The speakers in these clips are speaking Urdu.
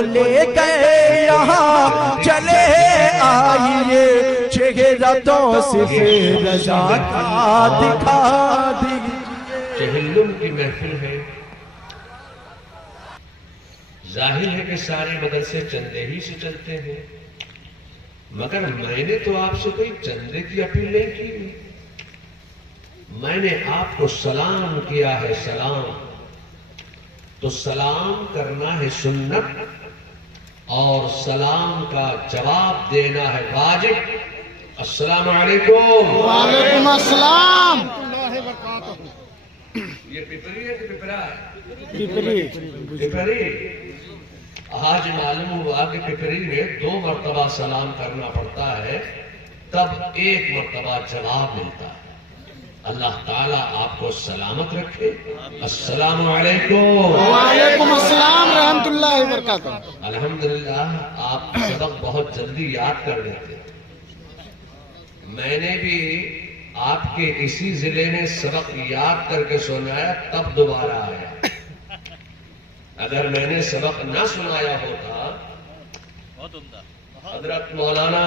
کو لے گئے یہاں چلے آئیے چہرہ توصیف رضا کا دکھا دیجئے چہلم کی محفل ہے، ظاہر ہے کہ سارے مدرسے چندے ہی سے چلتے ہیں، مگر میں نے تو آپ سے کوئی چندے کی اپیل نہیں کی، میں نے آپ کو سلام کیا ہے، سلام تو سلام کرنا ہے سنت اور سلام کا جواب دینا ہے واجب۔ السلام علیکم۔ وعلیکم السلام۔ یہ پپری ہے کہ پپرا ہے؟ پپری۔ پپری۔ آج معلوم ہوا کہ پپری میں 2 مرتبہ سلام کرنا پڑتا ہے، تب 1 مرتبہ جواب ملتا ہے۔ اللہ تعالیٰ آپ کو سلامت رکھے۔ السلام علیکم۔ وعلیکم السلام رحمت اللہ وبرکاتہ۔ الحمدللہ آپ سبق بہت جلدی یاد کر لیتے ہیں۔ میں نے بھی آپ کے اسی ضلع میں سبق یاد کر کے سنایا، تب دوبارہ آیا۔ اگر میں نے سبق نہ سنایا ہوتا، حضرت مولانا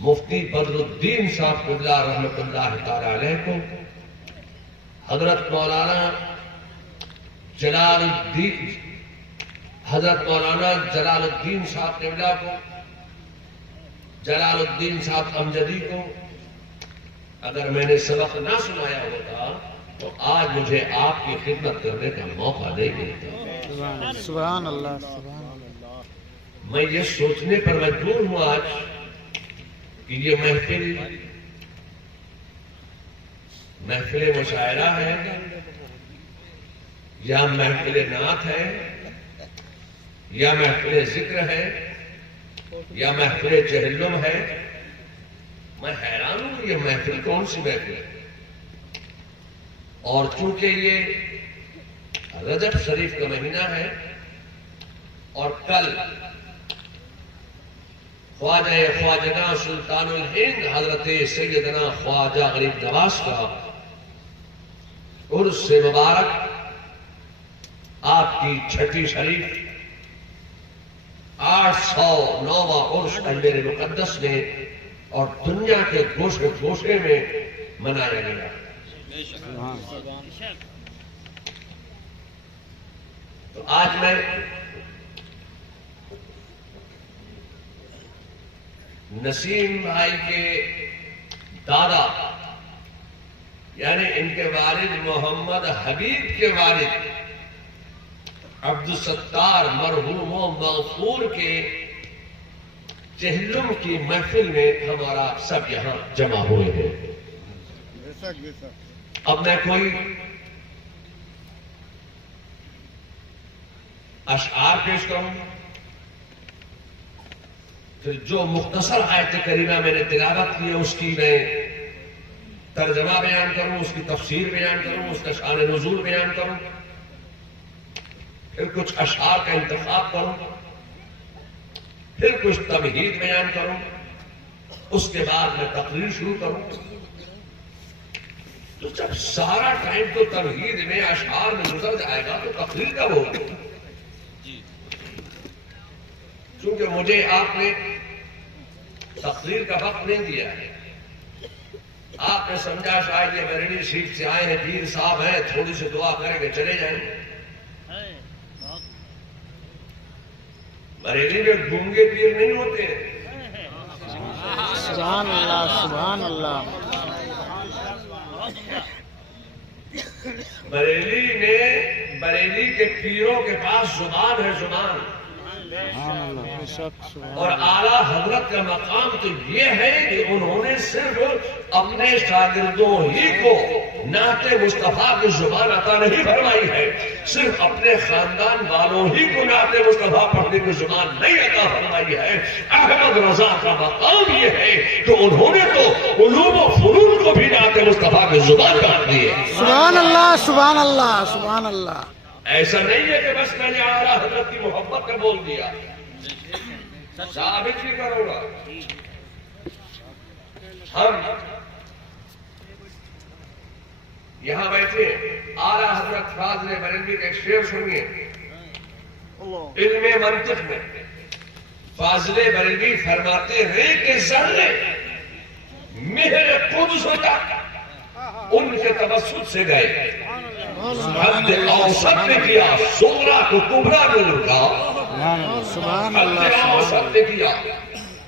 مفتی بدر الدین صاحب قبلہ رحمۃ اللہ تعالی علیہ کو، حضرت مولانا جلال الدین صاحب قبلہ کو، جلال الدین صاحب امجدی کو اگر میں نے سبق نہ سنایا ہوتا تو آج مجھے آپ کی خدمت کرنے کا موقع نہیں ملتا۔ سبحان اللہ، سبحان اللہ۔ میں یہ سوچنے پر مجبور ہوں آج کہ یہ محفل مشاعرہ ہے یا محفل نعت ہے یا محفل ذکر ہے یا محفل چہلم ہے۔ میں حیران ہوں کہ یہ محفل کون سی محفل ہے، اور چونکہ یہ رجب شریف کا مہینہ ہے اور کل خواجہ سلطان الہند حضرت سیدنا خواجہ غریب نواز کا عرس سے مبارک، آپ کی چھٹی شریف 809واں عرس امیر مقدس میں اور دنیا کے گوشے گوشے میں منایا گیا۔ تو آج میں نسیم بھائی کے دادا یعنی ان کے والد محمد حبیب کے والد عبدالستار مرحوم و مغفور کے چہلم کی محفل میں ہمارا سب یہاں جمع ہوئے ہیں۔ اب میں کوئی اشعار پیش کروں، پھر جو مختصر آیت کریمہ میں نے تلاوت کی ہے اس کی میں ترجمہ بیان کروں، اس کی تفسیر بیان کروں، اس کا شان نزول بیان کروں، پھر کچھ اشعار کا انتخاب کروں، پھر کچھ تمہید بیان کروں، اس کے بعد میں تقریر شروع کروں۔ تو جب سارا ٹائم تو تمہید میں اشعار میں گزر جائے گا تو تقریر کب ہوگی؟ چونکہ مجھے آپ نے تقریر کا وقت نہیں دیا ہے، آپ نے سمجھا شاید یہ بریلی شریف سے آئے ہیں، پیر صاحب ہیں، تھوڑی سی دعا کریں گے چلے جائیں گے۔ بریلی میں گونگے پیر نہیں ہوتے ہیں۔ سبحان اللہ، سبحان اللہ۔ بریلی کے پیروں کے پاس زبان ہے، زبان، اور اعلیٰ حضرت کا مقام تو یہ ہے کہ انہوں نے صرف اپنے شاگردوں ہی کو نعت مصطفیٰ کی زبان عطا نہیں فرمائی ہے، صرف اپنے خاندان والوں ہی کو نعت مصطفیٰ پڑھنے کی زبان نہیں عطا فرمائی ہے۔ احمد رضا کا مقام یہ ہے کہ انہوں نے تو علوم و فنون کو بھی نعت مصطفیٰ کی زبان کر دی ہے۔ سبحان اللہ، سبحان اللہ، سبحان اللہ۔ ایسا نہیں ہے کہ بس میں نے اعلیٰ حضرت کی محبت کا بول دیا، ثابت بھی کروں گا۔ ہم یہاں بیٹھے اعلیٰ حضرت فاضل بریلوی کا ایک شعر سنیے، علم منطق میں فاضل بریلوی فرماتے ہیں کہ ذرے مہر قدس تک ان کے توسط سے گئے. حد اوسط نے کیا صغرا کو کبرا میں لکھا. سبحان حد اللہ اوسط نے کیا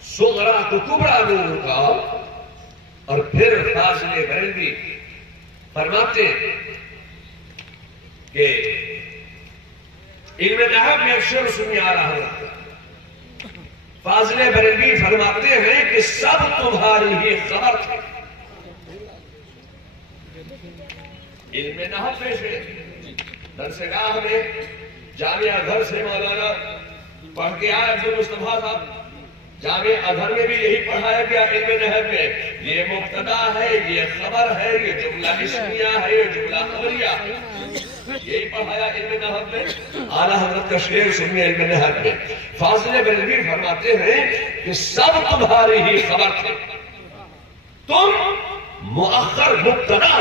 صغرا کو کبرا میں لکھا. اور پھر فاضل بریلوی فرماتے کہ علم نحو میں اکثر سنی آ رہا ہے. فاضل بریلوی فرماتے ہیں کہ سب تمہاری ہی خبر تھے. علم نحو میں سے درسگاہ میں جامعہ گھر سے مولانا پڑھ کے آئے عبد المصطفیٰ صاحب. جامعہ ازہر میں بھی یہی پڑھایا گیا. علم نحو میں یہ مبتدا ہے، یہ خبر ہے، یہ جملہ اسمیہ ہے، یہ جملہ خبریہ ہے. یہی پڑھایا علم نحو میں. اعلیٰ حضرت کا شعر سنیے علم نحو میں. فاضل بریلوی فرماتے ہیں کہ سب تمہاری ہی خبر تھے، تم مؤخر مبتدا.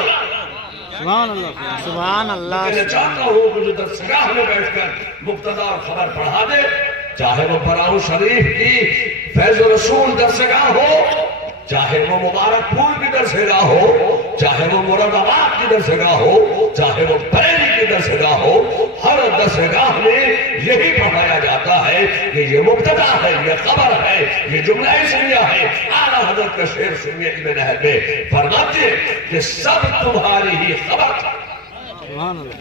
سبحان اللہ سبحان اللہ. میں چاہتا ہوں کہ جو درسگاہ میں بیٹھ کر مبتدا اور خبر پڑھا دے، چاہے وہ براؤں شریف کی فیض و رسول درسگاہ ہو، چاہے وہ مبارک پور کی درسگاہ ہو، چاہے وہ مراد آباد کی درسگاہ ہو، چاہے وہ بریلی کی درسگاہ ہو، ہر درسگاہ میں یہی پڑھایا جاتا ہے کہ یہ مبتدا ہے، یہ خبر ہے، یہ جملہ اسمیہ ہے. اعلیٰ حضرت کا شعر سنیے علم نحو میں. فرماتے کہ سب تمہاری ہی خبر تھا،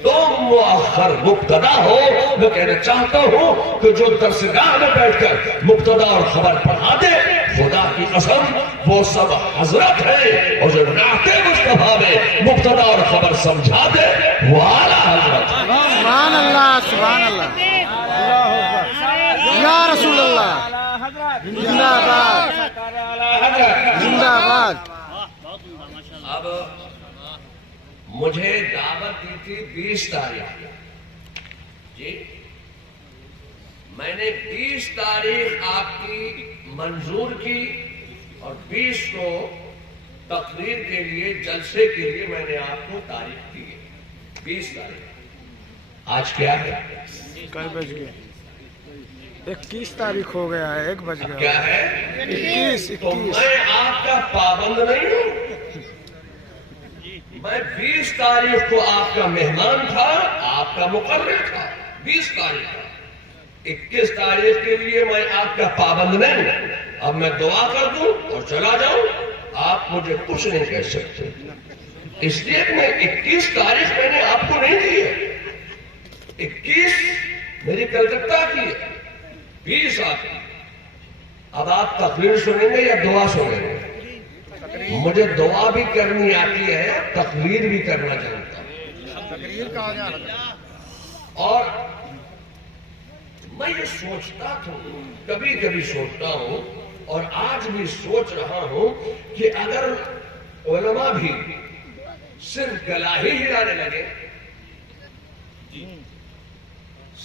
تم مؤخر مبتدا ہو. میں کہنا چاہتا ہوں کہ جو درسگاہ میں بیٹھ کر مبتدا اور خبر پڑھا دے، خدا کی قسم وہ سب حضرت ہے. اور جو نعت مصطفیٰ میں مبتدا اور خبر سمجھا دے وہ اعلیٰ حضرت. سبحان اللہ سبحان اللہ. یا رسول اللہ زندہ آباد زندہ آباد. اب مجھے دعوت دی تھی 20 تاریخ. جی میں نے 20 تاریخ آپ کی منظور کی اور 20 کو تقریر کے لیے جلسے کے لیے میں نے آپ کو تاریخ دی. 20 تاریخ. آج کیا ہے؟ کئی بج گئے؟ 21 تاریخ ہو گیا ہے. 1 بج گیا. کیا ہے؟ 21. تو میں آپ کا پابند نہیں ہوں. میں 20 تاریخ کو آپ کا مہمان تھا، آپ کا مقرر تھا. 20 تاریخ کا 21 تاریخ کے لیے میں آپ کا پابند نہیں. اب میں دعا کر دوں اور چلا جاؤں، آپ مجھے کچھ نہیں کہہ سکتے. اس لیے میں 21 تاریخ میں نے آپ کو نہیں دی ہے. 21 میری کلکتہ کی ہے، 20 آپ کی. اب آپ تقریر سنیں گے یا دعا سنیں گے؟ مجھے دعا بھی کرنی آتی ہے، تقریر بھی کرنا جانتا ہوں. اور میں یہ سوچتا ہوں، کبھی کبھی سوچتا ہوں اور آج بھی سوچ رہا ہوں کہ اگر علماء بھی صرف گلا ہی ہلانے لگے،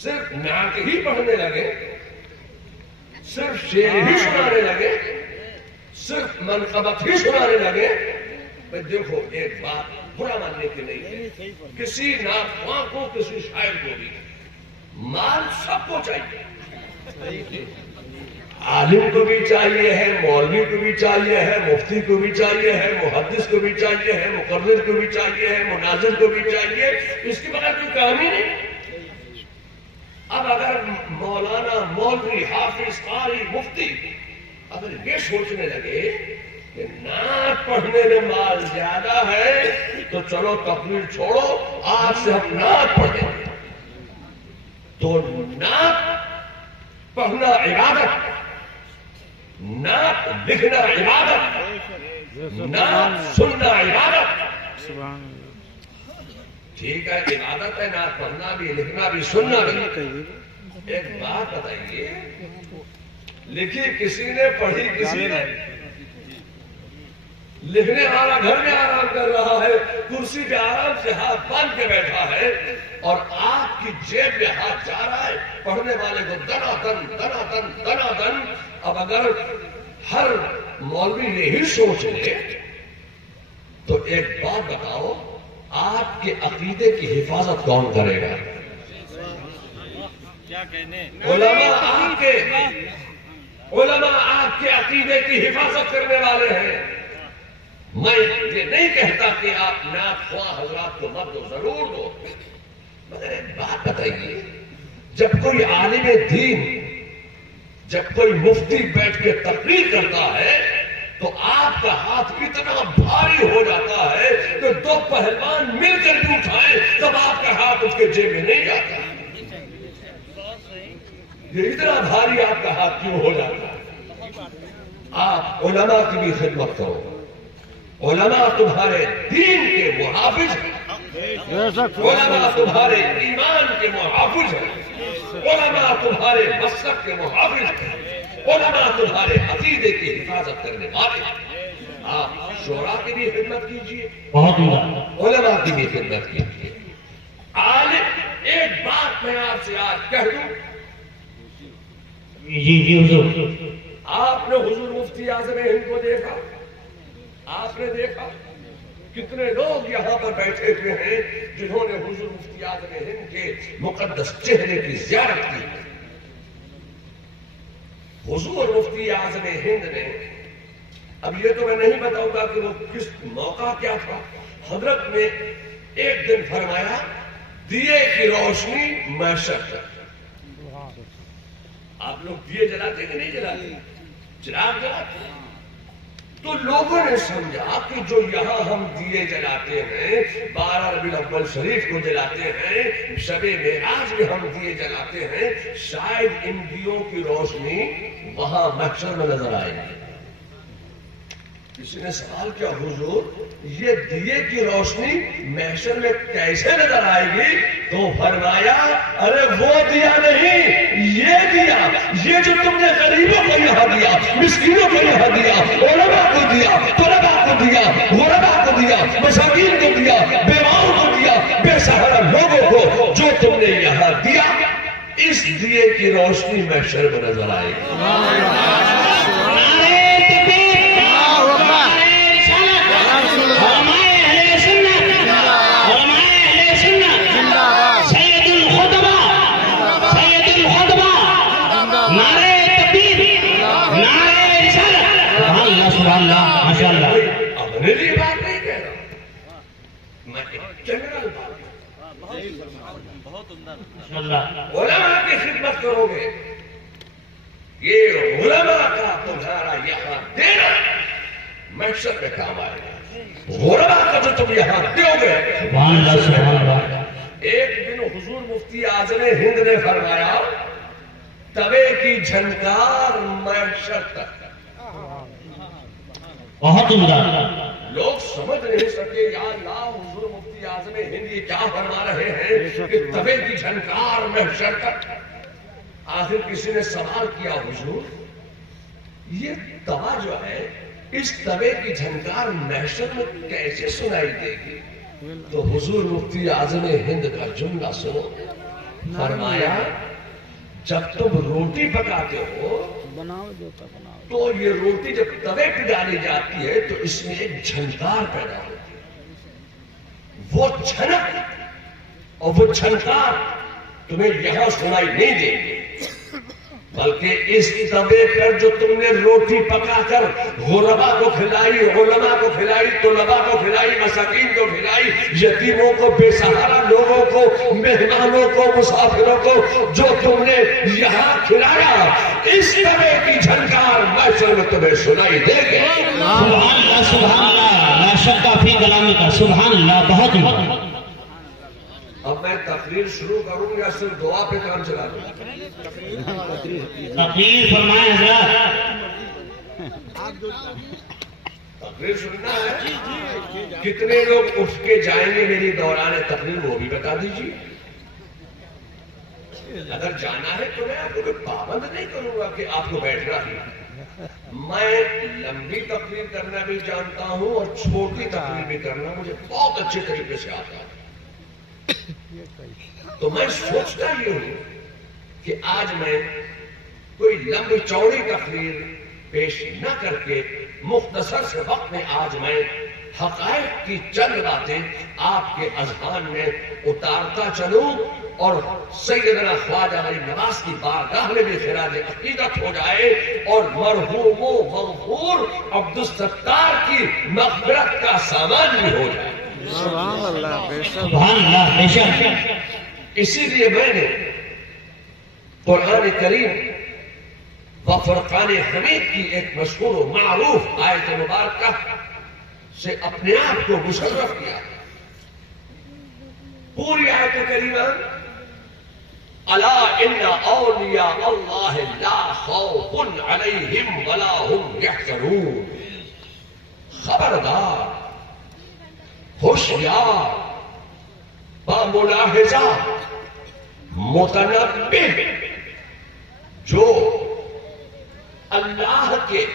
صرف نعت ہی پڑھنے لگے، صرف شعر ہی سنانے لگے، صرف منقبت ہی سنانے لگے، میں دیکھو ایک بات برا ماننے کی نہیں ہے. کسی ناخواں کو، کسی شاعر کو بھی مال سب کو چاہیے. عالم کو بھی چاہیے ہے، مولوی کو بھی چاہیے ہے، مفتی کو بھی چاہیے ہے، محدث کو بھی چاہیے ہے، مقرر کو بھی چاہیے ہے، مناظر کو بھی چاہیے. اس کے بغیر کوئی کام ہی نہیں. اب اگر مولانا، مولوی، حافظ، قاری، مفتی اگر یہ سوچنے لگے کہ نعت پڑھنے میں مال زیادہ ہے تو چلو تقریر چھوڑو، آج سے ہم نعت پڑھیں گے. تو نعت پڑھنا عبادت، نعت لکھنا عبادت، نعت سننا عبادت. ٹھیک ہے، عبادت ہے نعت پڑھنا بھی، لکھنا بھی، سننا بھی. ایک بات بتائیے، لکھی کسی نے، پڑھی کسی نے. لکھنے والا گھر میں آرام کر رہا ہے، کرسی پہ آرام سے ہاتھ باندھ کے بیٹھا ہے، اور آپ کی جیب میں ہاتھ جا رہا ہے. پڑھنے والے کو دنا دن دنا دن دنا دن. اب اگر ہر مولوی یہی سوچ لے تو ایک بات بتاؤ، آپ کے عقیدے کی حفاظت کون کرے گا؟ علماء آپ کے عقیدے کی حفاظت کرنے والے ہیں. میں یہ نہیں کہتا کہ آپ نعت خواہ حضرات کو مت دو، ضرور دو، مگر ایک بات بتائیے، جب کوئی عالم دین، جب کوئی مفتی بیٹھ کے تقریر کرتا ہے تو آپ کا ہاتھ اتنا بھاری ہو جاتا ہے کہ دو پہلوان مل کر بھی اٹھائیں تب آپ کا ہاتھ اس کے جیب میں نہیں جاتا. یہ اتنا بھاری آپ کا ہاتھ کیوں ہو جاتا ہے؟ آپ علماء کی بھی خدمت کرو. علماء تمہارے دین کے محافظ ہیں، علماء تمہارے ایمان کے محافظ ہیں، علماء تمہارے مسلک کے محافظ ہیں، علماء تمہارے عقیدے کی حفاظت کرنے والے ہیں. آپ شورا کی بھی خدمت کیجیے، علماء کی بھی خدمت کیجیے. عالم، ایک بات میں آپ سے آج کہہ دوں، جی حضور. آپ نے حضور مفتی اعظم ہند کو دیکھا، آپ نے دیکھا کتنے لوگ یہاں پر بیٹھے ہوئے ہیں جنہوں نے حضور مفتی اعظم ہند کے مقدس چہرے کی زیارت کی. حضور مفتی اعظم ہند نے، اب یہ تو میں نہیں بتاؤں گا کہ وہ کس موقع کیا تھا، حضرت نے ایک دن فرمایا دیے کی روشنی معشر تک. آپ لوگ دیے جلاتے کہ نہیں جلاتے؟ چراغ جلاتے. تو لوگوں نے سمجھا کہ جو یہاں ہم دیے جلاتے ہیں، 12 ربیع الاول شریف کو جلاتے ہیں، شب معراج میں ہم دیے جلاتے ہیں، شاید ان دیوں کی روشنی وہاں محشر میں نظر آئے گی. کسی نے سوال کیا حضور یہ دیے کی روشنی محشر میں کیسے نظر آئے گی؟ تو فرمایا ارے وہ دیا نہیں، یہ دیا، یہ جو تم نے غریبوں کو یہاں دیا، مسکینوں کو یہاں دیا، علماء کو دیا، طلباء کو دیا، غرباء کو دیا، مساکین کو دیا، بیواؤں کو دیا، بے سہارا لوگوں کو جو تم نے یہاں دیا، اس دیے کی روشنی محشر میں نظر آئے گی. میری بات نہیں کہہ رہا، میں ایک جنرل بات. علماء کی خدمت کرو گے، یہ علماء کا تمہارا یہاں دینا محشر میں کام آئے گا. غرباء کا جو تم یہاں دو گے. ایک دن حضور مفتی اعظم ہند نے فرمایا توے کی جھنکار محشر تک. بہت عمدہ. لوگ سمجھ نہیں سکے یا اللہ حضور مفتی اعظم ہند یہ کیا فرما رہے ہیں کہ توے کی جھنکار محشر تک. آخر کسی نے سوال کیا حضور یہ توا جو ہے اس توے کی جھنکار محشر میں کیسے سنائی دے گی؟ تو حضور مفتی اعظم ہند کا جملہ سنو. فرمایا جب تم روٹی پکاتے ہو تو یہ روٹی جب توے پہ ڈالی جاتی ہے تو اس میں ایک جھنکار پیدا ہوتی ہے. وہ چھنک اور وہ جھنکار تمہیں یہاں سنائی نہیں دے گی، بلکہ اس توے پر جو تم نے روٹی پکا کر غرباء کو کھلائی، علماء کو کھلائی، طلباء کو کھلائی، مساکین کو کھلائی، یتیموں کو، بے سہارا لوگوں کو، مہمانوں کو، مسافروں کو جو تم نے یہاں کھلایا، اس توے کی جھنکار محشر میں تمہیں سنائی دے گی. سبحان اللہ، سبحان اللہ، لا شک فی کلامک، سبحان اللہ. بہت عمدہ. اب میں تقریر شروع کروں یا صرف دعا پہ کام چلا دوں؟ تقریر فرمائیں حضرات. تقریر سننا ہے. کتنے لوگ اٹھ کے جائیں گے میری دوران تقریر وہ بھی بتا دیجیے. اگر جانا ہے تو میں آپ کو کوئی پابند نہیں کروں گا کہ آپ کو بیٹھنا ہی. میں لمبی تقریر کرنا بھی جانتا ہوں اور چھوٹی تقریر بھی کرنا مجھے بہت اچھے طریقے سے آتا ہے. تو میں سوچتا یہ ہوں کہ آج میں کوئی لمبی چوڑی تقریر پیش نہ کر کے مختصر سے وقت میں آج میں حقائق کی چند باتیں آپ کے اذہان میں اتارتا چلوں اور سیدنا خواجہ غریب نواز کی بارگاہ میں بھی خراج عقیدت ہو جائے اور مرحوم و مغفور عبدالستار کی مغفرت کا سامان بھی ہو جائے. سبحان اللہ بے شک. سبحان اللہ بے شک. اسی لیے میں نے قرآن کریم و فرقان حمید کی ایک مشہور و معروف آیت مبارکہ سے اپنے آپ کو مشرف کیا. پوری آیت کریمہ الا ان اولیاء اللہ لا خوف علیہم ولا هم یحزنون. خبردار، ہوشیار، باملاحظہ، متنبہ، جو اللہ کے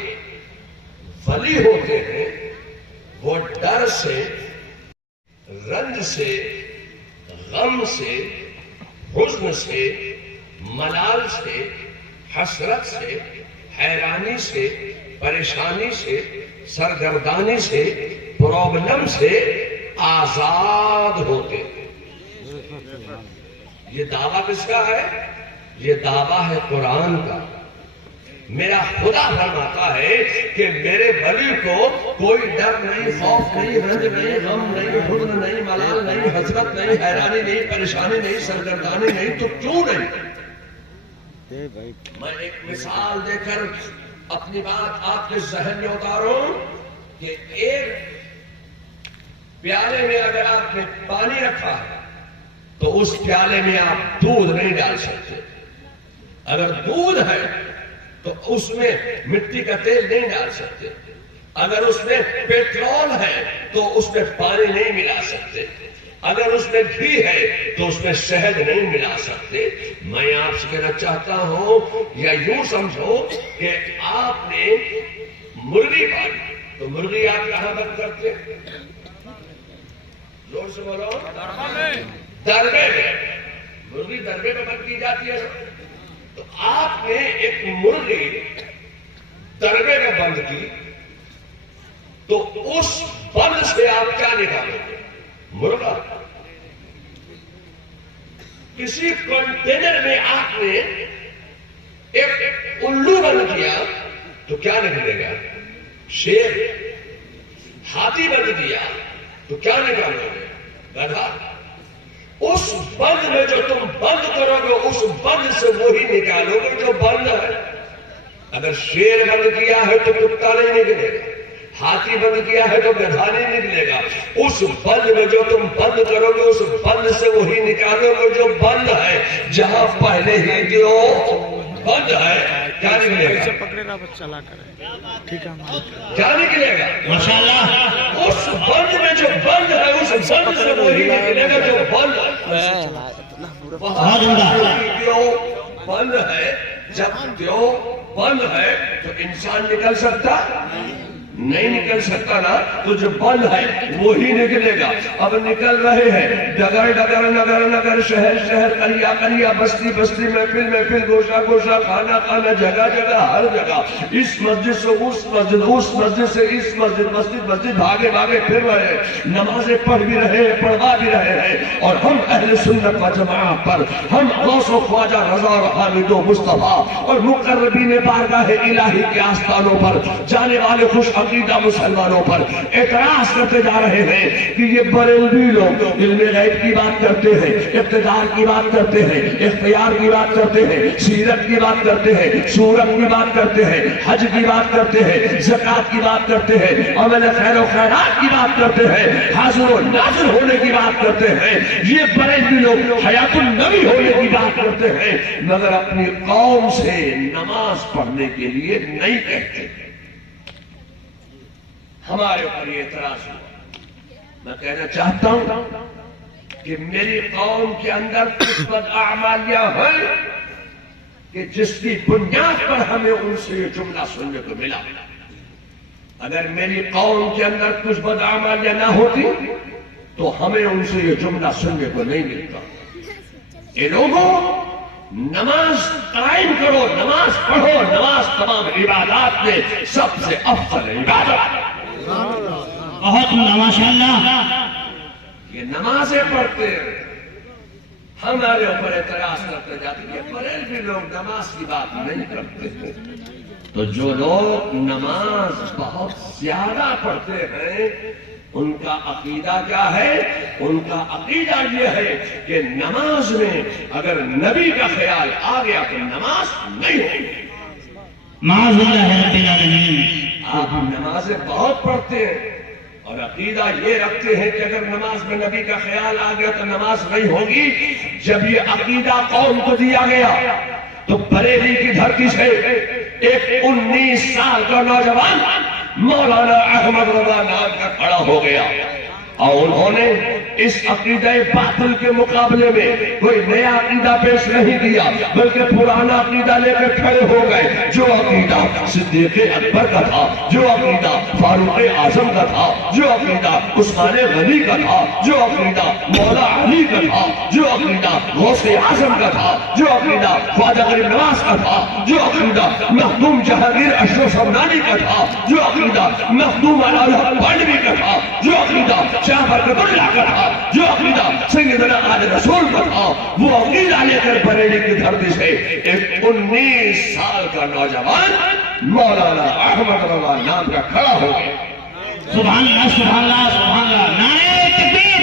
ولی ہوتے ہیں وہ ڈر سے، رنج سے، غم سے، حزن سے، ملال سے، حسرت سے، حیرانی سے، پریشانی سے، سرگردانی سے، پرابلم سے آزاد ہوتے ہیں. یہ دعویٰ کس کا ہے؟ یہ دعویٰ ہے قرآن کا. میرا خدا فرماتا ہے کہ میرے ولی کو کوئی ڈر نہیں، خوف نہیں، رنج نہیں، غم نہیں، حزن نہیں، ملال نہیں، حسرت نہیں، حیرانی نہیں، پریشانی نہیں، سرگردانی نہیں. تو کیوں نہیں؟ میں ایک مثال دے کر اپنی بات آپ کے ذہن میں اتاروں کہ ایک پیالے میں اگر آپ نے پانی رکھا ہے تو اس پیالے میں آپ دودھ نہیں ڈال سکتے. اگر دودھ ہے تو اس میں مٹی کا تیل نہیں ڈال سکتے. اگر اس میں پیٹرول ہے تو اس میں پانی نہیں ملا سکتے. اگر اس میں گھی ہے تو اس میں شہد نہیں ملا سکتے. میں آپ سے کہنا چاہتا ہوں یا یوں سمجھو کہ آپ نے مرغی پالی تو مرغی آپ کہاں بند کرتے؟ زور سے بولو. دربے میں. مرغی دربے میں بند کی جاتی ہے. تو آپ نے ایک مرغی دربے میں بند کی تو اس بند سے آپ کیا نکالیں گے؟ مرغا. کسی کنٹینر میں آپ نے ایک الو بند کیا تو کیا نکلے گا؟ شیر. ہاتھی بند کیا تو کیا نکالو گے؟ گدھا. اس بند میں جو تم بند کرو گے اس بند سے وہی نکالو گے جو بند ہے. اگر شیر بند کیا ہے تو کتا نہیں نکلے گا. ہاتھی بند کیا ہے تو گدھا نہیں نکلے گا. اس بند میں جو تم بند کرو گے اس بند سے وہی نکالو گے جو بند ہے. جہاں پہلے ہی جو بند ہے کیا نکلے گا؟ پکڑے گا بچہ لا کر. ٹھیک ہے. کیا نکلے گا؟ ماشاءاللہ. اس بند میں جو بند ہے اس بند سے وہی نکلے گا جو بند ہے. بند ہے. جب دیو بند ہے تو انسان نکل سکتا نہیں نکل سکتا نا. تو جو بند ہے وہی نکلے گا. اب نکل رہے ہیں ڈگر ڈگر، نگر نگر، شہر شہر، قریا قریا، بستی بستی، محفل محفل، گوشہ گوشہ، خانہ خانہ، جگہ جگہ، ہر جگہ. اس مسجد سے اس مسجد، اس مسجد سے اس مسجد، مسجد مسجد بھاگے بھاگے پھر رہے ہیں. نمازیں پڑھ بھی رہے ہیں، پڑھوا بھی رہے ہیں. اور ہم اہل سنت و جماعت پر، ہم غوث و خواجہ رضا و حامد و مصطفیٰ اور مقربین بارگاہ الہی کے آستانوں پر جانے والے خوش عقیدہ مسلمانوں پر اعتراض کرتے جا رہے ہیں کہ یہ بریلوی لوگ علم غیب کی بات کرتے ہیں، اقتدار کی بات کرتے ہیں، اختیار کی بات کرتے ہیں، سیرت کی بات کرتے ہیں، صورت کی بات کرتے ہیں، حج کی بات کرتے ہیں، زکات کی بات کرتے ہیں، عمل خیر و خیرات کی بات کرتے ہیں، حاضر و ناظر ہونے کی بات کرتے ہیں. یہ بریلوی لوگ حیات النبی ہونے کی بات کرتے ہیں مگر اپنی قوم سے نماز پڑھنے کے لیے نہیں کہتے. ہمارے اوپر یہ اعتراض ہوا. میں کہنا چاہتا ہوں کہ میری قوم کے اندر کچھ بداعمالیاں ہیں کہ جس کی بنیاد پر ہمیں ان سے یہ جملہ سننے کو ملا. اگر میری قوم کے اندر کچھ بداعمالیاں نہ ہوتی تو ہمیں ان سے یہ جملہ سننے کو نہیں ملتا. اے لوگوں، نماز قائم کرو، نماز پڑھو. نماز تمام عبادات میں سب سے افضل عبادت. بہت عمدہ ماشاءاللہ. یہ نمازیں پڑھتے ہیں، ہمارے اوپر اعتراض کرتے جاتے ہیں کہ بریلوی لوگ نماز کی بات نہیں کرتے. تو جو لوگ نماز بہت زیادہ پڑھتے ہیں ان کا عقیدہ کیا ہے؟ ان کا عقیدہ یہ ہے کہ نماز میں اگر نبی کا خیال آ گیا تو نماز نہیں ہوگی. معاذ اللہ رب العالمین. آپ نمازیں بہت پڑھتے ہیں اور عقیدہ یہ رکھتے ہیں کہ اگر نماز میں نبی کا خیال آ گیا تو نماز نہیں ہوگی. جب یہ عقیدہ قوم کو دیا گیا تو بریلی کی دھرتی سے ایک 19 سال کا نوجوان مولانا احمد رضا نام کا کھڑا ہو گیا اور انہوں نے اس عقیدہ باطل کے مقابلے میں کوئی نیا عقیدہ پیش نہیں کیا بلکہ پرانا عقیدہ لے کر کھڑے ہو گئے. جو عقیدہ صدیق اکبر کا تھا، جو عقیدہ فاروق اعظم کا تھا، جو عقیدہ عثمان غنی کا تھا، جو عقیدہ مولا علی کا تھا، جو عقیدہ غوث اعظم کا تھا، جو عقیدہ خواجہ غریب نواز کا تھا، جو عقیدہ مخدوم جہانگیر اشرف سمنانی کا تھا، جو عقیدہ مخدوم الحق پانڈوی کا تھا، جو عقیدہ شاہ برکت اللہ کا تھا، جو عقیدہ سیدنا آل رسول کا تھا، وہ عقیدہ لے کر بریلی کی دھرتی سے ایک 19 سال کا نوجوان مولانا احمد رضا نام کا کھڑا ہو گیا. سبحان اللہ سبحان اللہ سبحان اللہ. نعرہ تکبیر،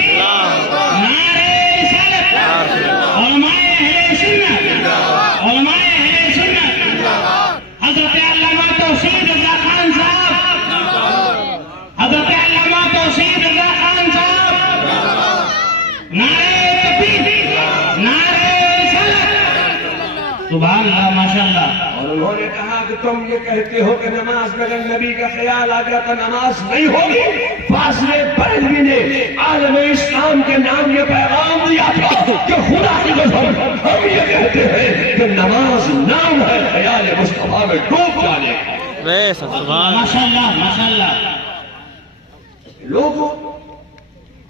نعرہ رسالت، علماء اہل سنت، علماء اہل سنت، حضرت علامہ توصیف رضا خان صاحب، حضرت علامہ توصیف رضا خان صاحب. نعرہ تکبیر، نعرہ رسالت. سبحان اللہ ماشاءاللہ. اور انہوں نے کہا کہ تم یہ کہتے ہو کہ نماز میں اگر نبی کا خیال آ گیا تو نماز نہیں ہوگی. فاضل بریلوی نے عالم اسلام کے نام یہ پیغام دیا تھا کہ خدا کی قسم ہم یہ کہتے ہیں کہ نماز نام ہے خیال مصطفیٰ میں ڈوب جانے کا. ماشاءاللہ ماشاءاللہ. لوگوں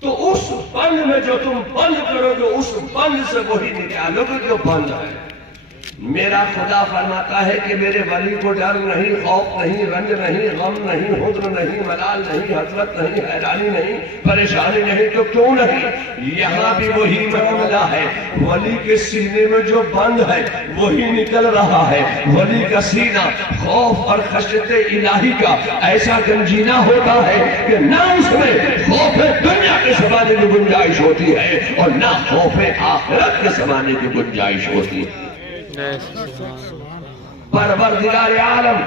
تو اس بند میں جو تم بند کرو گے اس بند سے وہی نکالو گے جو بند ہے. میرا خدا فرماتا ہے کہ میرے ولی کو ڈر نہیں، خوف نہیں، رنج نہیں، غم نہیں، حزن نہیں، ملال نہیں، حسرت نہیں، حیرانی نہیں، پریشانی نہیں. تو کیوں نہیں؟ یہاں بھی وہی معاملہ ہے. ولی کے سینے میں جو بند ہے وہی نکل رہا ہے. ولی کا سینہ خوف اور خشیت الہی کا ایسا گنجینا ہوتا ہے کہ نہ اس میں خوف دنیا کے زمانے کی گنجائش ہوتی ہے اور نہ خوف آخرت کے زمانے کی گنجائش ہوتی ہے. پروردگار عالم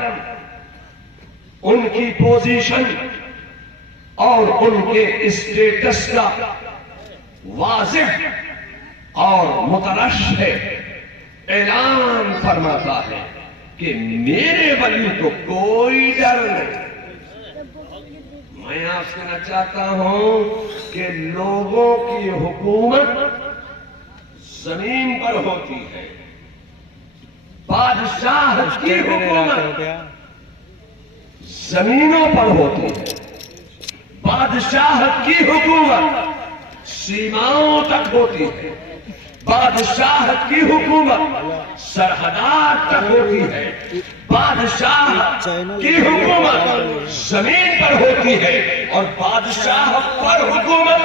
ان کی پوزیشن اور ان کے اسٹیٹس کا واضح اور مترشح اعلان فرماتا ہے کہ میرے ولی کو کوئی ڈر نہیں. میں آپ سے کہنا چاہتا ہوں کہ لوگوں کی حکومت زمین پر ہوتی ہے، بادشاہ کی حکومت زمینوں پر ہوتی ہے. بادشاہ کی حکومت سیماؤں تک ہوتی ہے. بادشاہ کی حکومت سرحدات تک ہوتی ہے. بادشاہ کی حکومت زمین پر ہوتی ہے اور بادشاہ پر حکومت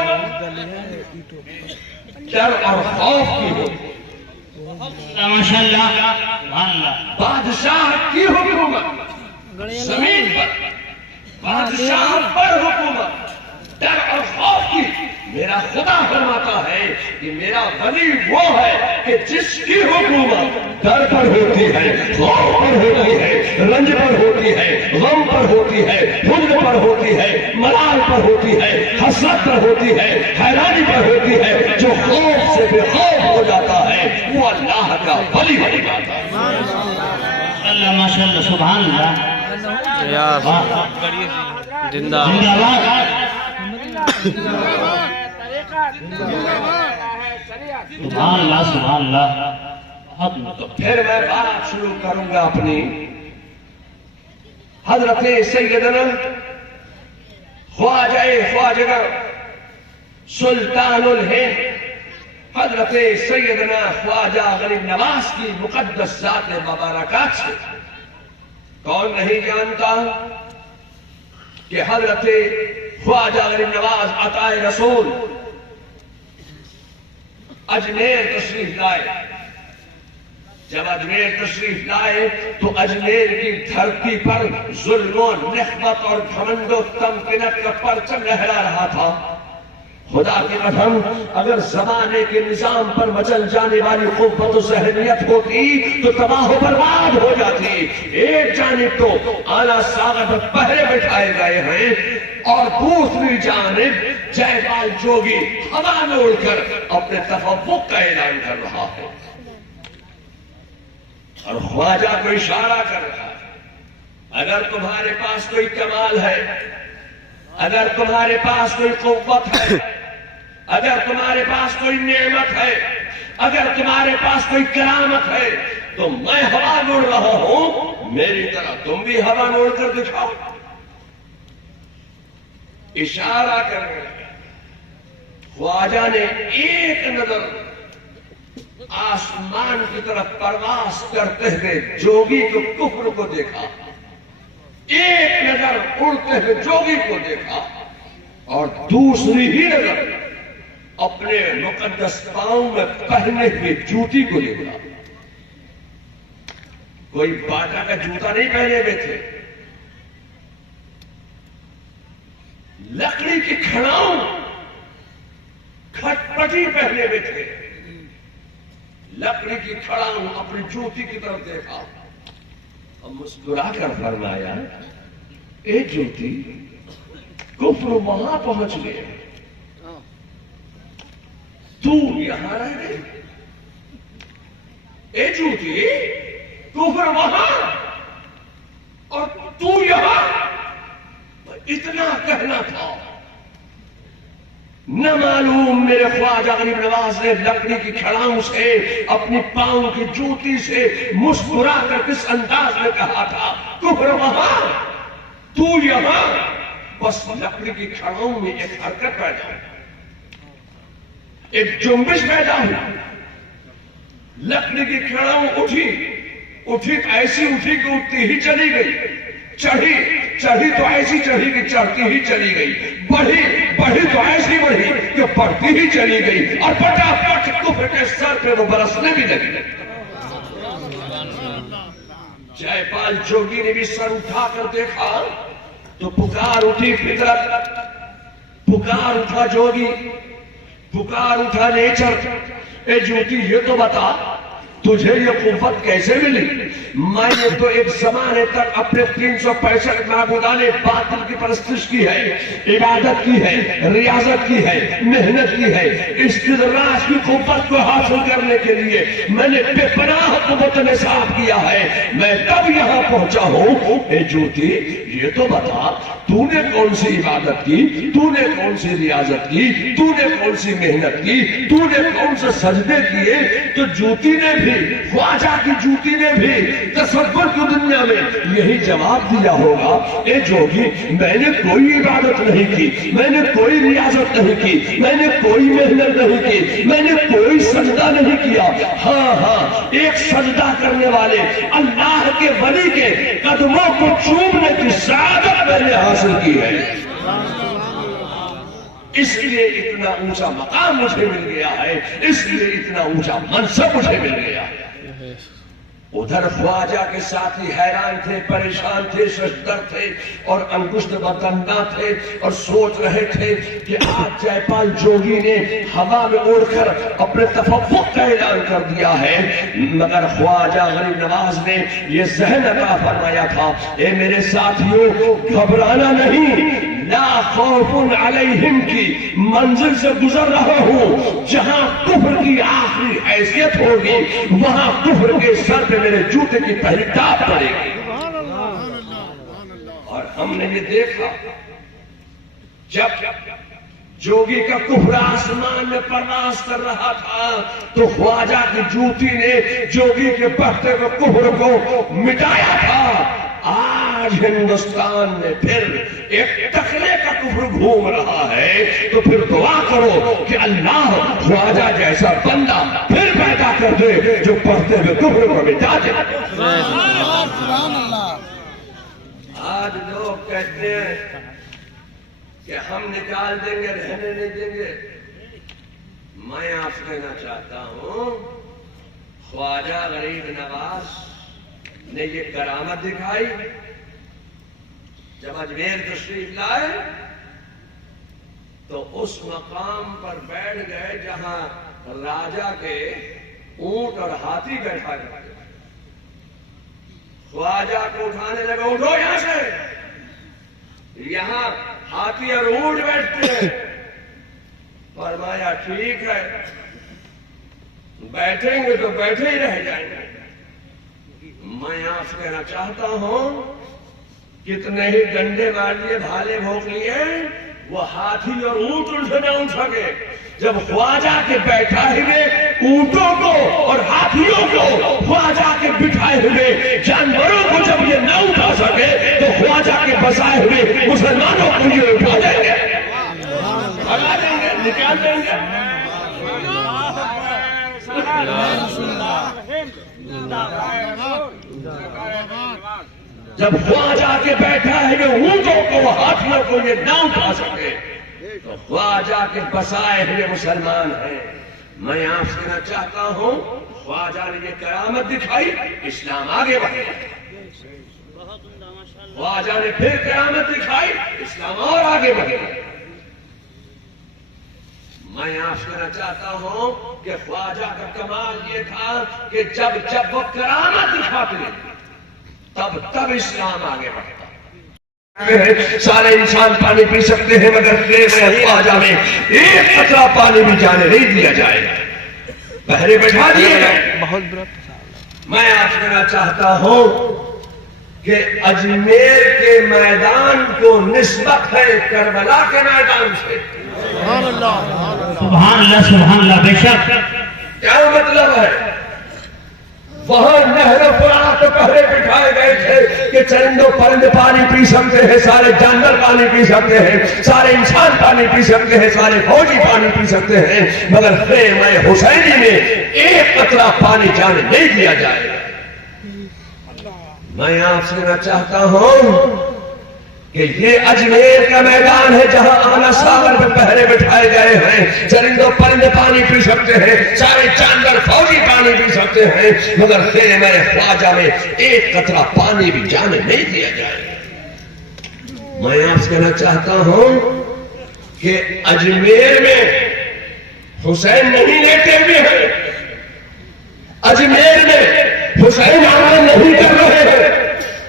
ڈر اور خوف کی ہوتی ہے. بادشاہ کی حکومت زمین پر، بادشاہ پر حکومت ڈر اور خوف کی. میرا خدا فرماتا ہے کہ میرا ولی وہ ہے کہ جس کی حکومت ڈر پر ہوتی ہے، خوف پر ہوتی ہے، رنج پر ہوتی ہے، غم پر ہوتی ہے، حزن پر ہوتی ہے، ملال پر ہوتی ہے، حسرت پر ہوتی ہے، حیرانی پر ہوتی ہے. جو خوف سے بے خوف ہو جاتا ہے وہ اللہ کا ولی بن جاتا ہے. اللہ ماشاءاللہ سبحان اللہ. زندہ سبحان اللہ سبحان اللہ. تو پھر میں بات شروع کروں گا اپنی. حضرت سیدنا خواجہ سلطان الہند حضرت سیدنا خواجہ غریب نواز کی مقدس ذات مبارکات سے کون نہیں جانتا کہ حضرت خواجہ غریب نواز عطائے رسول اجمیر تشریف لائے. جب اجمیر تشریف لائے تو اجمیر کی دھرتی پر ظلم و نخوت اور گھمنڈ و تمکنت کا پرچم لہرا رہا تھا. خدا کی قسم اگر زمانے کے نظام پر مچل جانے والی قوت و ذہنیت ہوتی تو تباہ و برباد ہو جاتی. ایک جانب تو اعلیٰ ساغر پر پہرے بٹھائے گئے ہیں اور دوسری جانب جے پال جوگی ہوا میں اڑ کر اپنے تفوق کا اعلان کر رہا ہے اور خواجہ کو اشارہ کر رہا ہے. اگر تمہارے پاس کوئی کمال ہے، اگر تمہارے پاس کوئی قوت ہے، اگر تمہارے پاس کوئی نعمت ہے، اگر تمہارے پاس کوئی کرامت ہے تو میں ہوا میں اڑ رہا ہوں، میری طرح تم بھی ہوا میں اڑ کر دکھاؤ. اشارہ کر رہے ہیں. خواجہ نے ایک نظر آسمان کی طرف پرواز کرتے ہوئے جوگی کے کفر کو دیکھا، ایک نظر اڑتے ہوئے جوگی کو دیکھا اور دوسری ہی نظر اپنے مقدس پاؤں میں پہنے ہوئے جوتی کو دیکھا. کوئی باٹا کا جوتا نہیں پہنے ہوئے تھے، لکڑی کی کھڑاؤں کھٹپٹی پہنے ہوئے تھے. لکڑی کی کھڑاؤں اپنی جوتی کی طرف دیکھا اور مسکرا کر فرمایا، اے جوتی کفر وہاں پہنچ گئے، تو یہاں رہ گئی. اے جوتی کفر وہاں اور تو یہاں. اتنا کہنا تھا. نہ معلوم میرے خواجہ غریب نواز نے لکڑی کی کھڑاؤں سے اپنی پاؤں کی جوتی سے مسکرا کر کس انداز میں کہا تھا، کفر وہاں تو یہاں. بس لکڑی کی کھڑاؤں میں ایک حرکت پیدا ہوئی، ایک جنبش پیدا ہوئی. لکڑی کی کھڑاؤں اٹھی تو ایسی اٹھی کہ اٹھتی ہی چلی گئی، چڑھی تو ایسی چڑھی کہ چڑھتی ہی چلی گئی، بڑھی تو ایسی بڑھی کہ بڑھتی ہی چلی گئی اور پٹافٹ کفر کے سر پہ وہ برسنے بھی لگی. جے پال جوگی نے بھی سر اٹھا کر دیکھا تو پکار اٹھی فطرت، پکار اٹھا جوگی، پکار اٹھا نیچر. اے جوتی یہ تو بتا تجھے یہ قوت کیسے ملی؟ میں نے تو ایک زمانے تک اپنے 365 معبودان باطل کی پرستش کی ہے، عبادت کی ہے، ریاضت کی ہے، محنت کی ہے. استدراج کی قوت کو حاصل کرنے کے لیے میں نے بے پناہ قوت میں صاف کیا ہے. میں تب یہاں پہنچا ہوں. اے جوتی یہ تو بتا تو نے کون سی عبادت کی، تو نے کون سی ریاضت کی، تو نے کون سی محنت کی، تو نے کون سے سجدے کیے؟ تو جوتی نے بھی، خواجہ کی جوتی نے بھی تصور کی دنیا میں یہی جواب دیا ہوگا، اے جوگی میں نے کوئی عبادت نہیں کی، میں نے کوئی ریاضت نہیں کی، میں نے کوئی محنت نہیں کی، میں نے کوئی سجدہ نہیں کیا. ہاں ایک سجدہ کرنے والے اللہ کے ولی کے قدموں کو چومنے کی سعادت میں نے حاصل کی ہے. اس لیے اتنا اونچا مقام مجھے مل گیا ہے، اس لیے اتنا اونچا منصب مجھے مل گیا ہے. ادھر خواجہ کے ساتھی حیران تھے، پریشان تھے، ششدر تھے اور انگشت بدندہ تھے اور سوچ رہے تھے کہ آج جے پال جوگی نے ہوا میں اڑ کر اپنے تفوق کا اعلان کر دیا ہے. مگر خواجہ غریب نواز نے یہ ذہن عطا فرمایا تھا، اے میرے ساتھیوں گھبرانا نہیں، لا خوف علیہم کی منزل سے گزر رہا ہوں. جہاں کفر کی آخری حیثیت ہوگی وہاں کفر کے سر پہ میرے جوتے کی پہلی ٹاپ پڑے گی. اور ہم نے یہ دیکھا جب جوگی کا کفر آسمان میں پرواز کر رہا تھا تو خواجہ کی جوتی نے جوگی کے بڑھتے ہوئے کفر کو مٹایا تھا. آج ہندوستان میں پھر ایک ٹکرے کا کفر گھوم رہا ہے تو پھر دعا کرو کہ اللہ خواجہ جیسا بندہ پھر پیدا کر دے جو پڑھتے ہوئے کفر کو مٹا دے. آج لوگ کہتے ہیں کہ ہم نکال دیں گے، رہنے نہیں دیں گے. میں آپ سے کہنا چاہتا ہوں خواجہ غریب نواز نے یہ کرامت دکھائی. جب اجمیر تشریف لائے تو اس مقام پر بیٹھ گئے جہاں راجا کے اونٹ اور ہاتھی بیٹھا کرتے. خواجہ کو اٹھانے لگا، اٹھو یہاں سے، یہاں ہاتھی اور اونٹ بیٹھتے ہیں. فرمایا ٹھیک ہے، بیٹھیں گے تو بیٹھے ہی رہ جائیں گے. میں آپ سے کہنا چاہتا ہوں کتنے ہی ڈنڈے مار لیے، بھالے بھونک لیے، وہ ہاتھی اور اونٹ ان سے نہ اٹھ سکے. جب خواجہ کے بیٹھائے ہوئے اونٹوں کو اور ہاتھیوں کو خواجہ کے بٹھائے ہوئے جانوروں کو جب یہ نہ اٹھا سکے تو خواجہ کے بسائے ہوئے مسلمانوں کو یہ اٹھا دیں گے، بھگا دیں گے، نکال دیں گے. جب خواجہ کے بیٹھا ہے کہ اونٹوں کو ہاتھیوں کو یہ نہ اٹھا سکے تو خواجہ کے بسائے ہوئے مسلمان ہیں. میں آپ سے کہنا چاہتا ہوں خواجہ نے یہ کرامت دکھائی، اسلام آگے بڑھے. خواجہ نے پھر کرامت دکھائی، اسلام اور آگے بڑھے. میں آپ سے کہنا چاہتا ہوں کہ خواجہ کا کمال یہ تھا کہ جب وہ کرامت دکھاتے تب اسلام آگے بڑھتا. سارے انسان پانی پی سکتے ہیں مگر خواجہ میں ایک قطرہ پانی بھی جانے نہیں دیا جائے گا، پہرے بٹھا دیے گئے. میں آپ سے کہنا چاہتا ہوں کہ اجمیر کے میدان کو نسبت ہے کربلا کے میدان سے. سبحان اللہ سبحان اللہ. بے شک. کیا مطلب ہے؟ وہاں نہر فرات پہرے بٹھائے گئے تھے کہ چرندوں پرند پانی پی سکتے ہیں، سارے جانور پانی پی سکتے ہیں، سارے انسان پانی پی سکتے ہیں، سارے فوجی پانی پی سکتے ہیں، مگر خیمہ حسینی میں ایک قطرہ پانی جانے نہیں دیا جائے. میں آپ سے کہنا چاہتا ہوں کہ یہ اجمیر کا میدان ہے جہاں آنا ساغر پہ پہرے بٹھائے گئے ہیں. چرندوں پرندے پانی پی سکتے ہیں، سارے جانور فوجی پانی پی سکتے ہیں، مگر خیمہ خواجہ میں ایک قطرہ پانی بھی جانے نہیں دیا جائے. میں آپ سے کہنا چاہتا ہوں کہ اجمیر میں حسین نہیں لیٹے ہوئے ہیں، اجمیر میں حسین آنا نہیں کر رہے ہیں،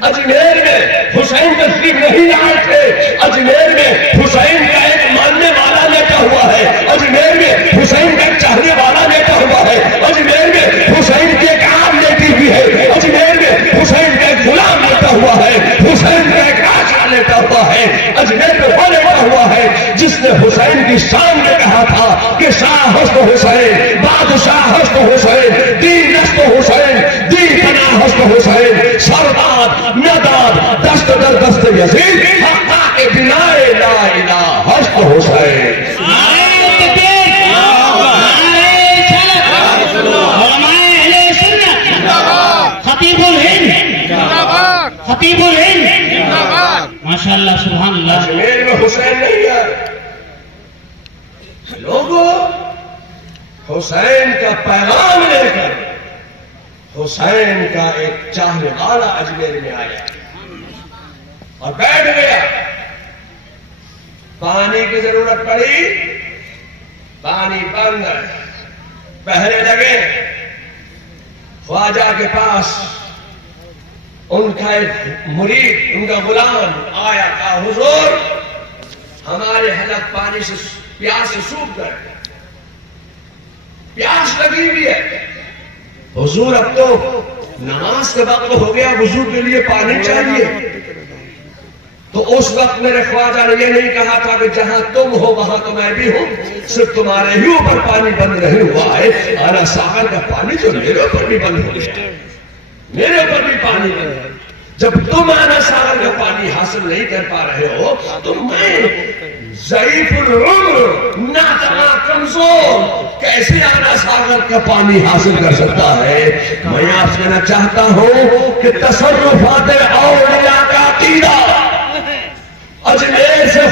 اجمیر میں حسین تشریف نہیں لائے تھے، اجمیر میں حسین کا ایک ماننے والا بیٹھا ہوا ہے، اجمیر میں حسین کا ایک چاہنے والا بیٹھا ہوا ہے، اجمیر میں حسین کی ایک عام لیٹی ہوئی ہے، اجمیر میں حسین کا ایک غلام لیٹا ہوا ہے، حسین کا ایک آشا لیٹا ہوا ہے. اجمیر میں وہ لیٹا ہوا ہے جس نے حسین کی شان میں کہا تھا کہ شاہ ہست حسین، بادشاہ ہست حسین، دین ہست حسین، دی پناہ ہست حسین، سرداد نداد دست در دست یزید، حقا کے بنائے لا الہ ہست حسین. خطیب الہند ماشاء اللہ سبحان اللہ. اجمیر میں حسین نہیں ہے. لوگوں حسین کا پیغام لے کر حسین کا ایک چاہنے والا اجمیر میں آیا اور بیٹھ گیا. پانی کی ضرورت پڑی، پانی بند، پہرے لگے. خواجہ کے پاس ان کا ایک مرید، ان کا غلام آیا، کہا حضور ہمارے حلق پانی سے پیاس سے سوکھ گئے، پیاس لگی ہوئی ہے. حضور اب تو نماز کا وقت ہو گیا، وضو کے لیے پانی چاہیے. تو اس وقت میرے خواجہ نے یہ نہیں کہا تھا کہ جہاں تم ہو وہاں تو میں بھی ہوں، صرف تمہارے ہی اوپر پانی بند نہیں ہوا ہے، آنا ساغر کا پانی تو میرے اوپر بھی بند ہو گیا، میرے اوپر بھی پانی بند ہے. جب تم آنا ساغر کا پانی حاصل نہیں کر پا رہے ہو تو میں ضعیف العمر، ناتواں، کمزور کیسے آنا ساغر کا پانی حاصل کر سکتا ہے. میں آپ سے کہنا چاہتا ہوں کہ تصرفات اولیاء کا عقیدہ اجمیر سے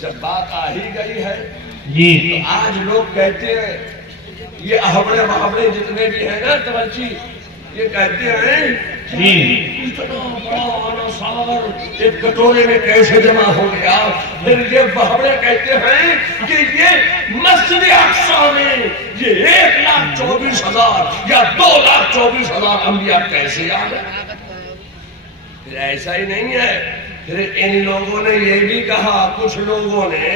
جب بات آ ہی گئی ہے جی تو آج لوگ کہتے ہیں یہ احبڑے محبڑے جتنے بھی ہیں نا توجہ یہ کہتے ہیں جی اتنا بڑا انصار ایک کٹورے میں کیسے جمع ہو گیا؟ پھر یہ بہبڑے کہتے ہیں کہ یہ مسجد اقصی میں یہ 1,24,000 یا 2,24,000 انبیاء کیسے آ گئے؟ پھر ایسا ہی نہیں ہے، پھر ان لوگوں نے یہ بھی کہا کچھ لوگوں نے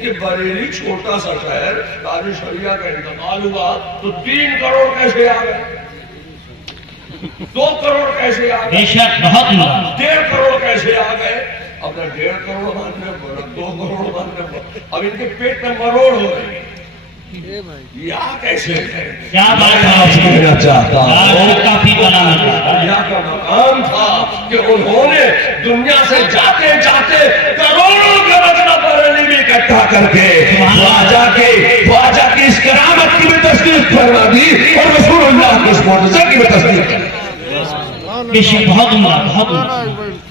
کہ بریلی چھوٹا سا شہر قاضی شریعہ کا انتقال ہوا تو 3 کروڑ کیسے آ گئے؟ 2 کروڑ کیسے آ گئے؟ بے شک بہت ہوا 1.5 کروڑ کیسے آ گئے؟ اب 1.5 کروڑ ماننے پڑا 2 کروڑ ماننے پڑا، اب ان کے پیٹ میں مروڑ ہو رہی ہے، یا کیسے ہے؟ کیا بات کہنا چاہتا ہوں کافی بنا یا کا مقام تھا کہ انہوں نے دنیا سے جاتے جاتے کروڑوں کے مطلب بریلی بھی اکٹھا کر کے خواجہ کی اس کرامت کی بھی تصدیق فرما دی اور رسول اللہ کی اس معجزے کی بھی تصدیق کی۔ بے شک بہت ہوا بہت ہوا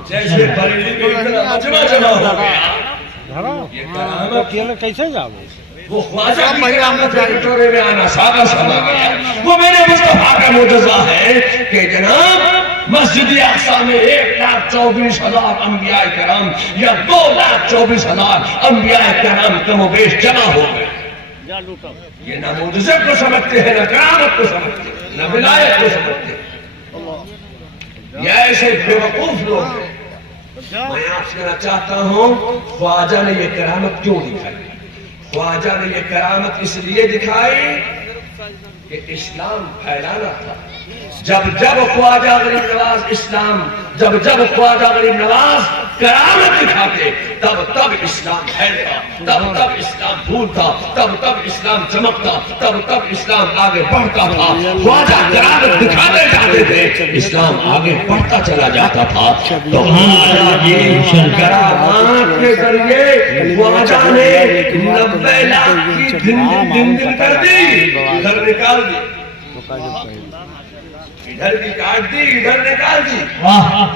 جیسے بریلی میں اتنا مجمع جمع ہو گیا، یہ کرامت کیسے جاؤ؟ وہ خواجہ کی کرامت کے کٹورے میں آنا سادہ سما گیا، وہ میرے مصطفیٰ کا معجزہ ہے کہ جناب مسجد اقصی میں 1,24,000 انبیاء کرام یا 2,24,000 انبیاء کرام کم و بیش جمع ہو گئے۔ یہ نہ معجزے کو سمجھتے ہیں، نہ کرامت کو سمجھتے ہیں، نہ ولایت کو سمجھتے ہیں، یہ ایسے بیوقوف لوگ ہیں۔ میں آپ سے کہنا چاہتا ہوں خواجہ نے یہ کرامت کیوں دکھائی؟ خواجہ نے یہ کرامت اس لیے دکھائی کہ اسلام پھیلانا تھا۔ جب خواجہ غریب نواز اسلام جب خواجہ غریب نواز کرامت دکھاتے تب اسلام پھیلتا، تب اسلام پھولتا، تب اسلام چمکتا، تب اسلام آگے بڑھتا تھا۔ خواجہ کرامت دکھاتے جاتے تھے، اسلام آگے بڑھتا چلا جاتا تھا۔ تو کرامات کے ذریعے خواجہ نے 90 لاکھ کی دن کر دی، ادھر نکال دی، ادھر کی کاٹ دی، ادھر نکال دی۔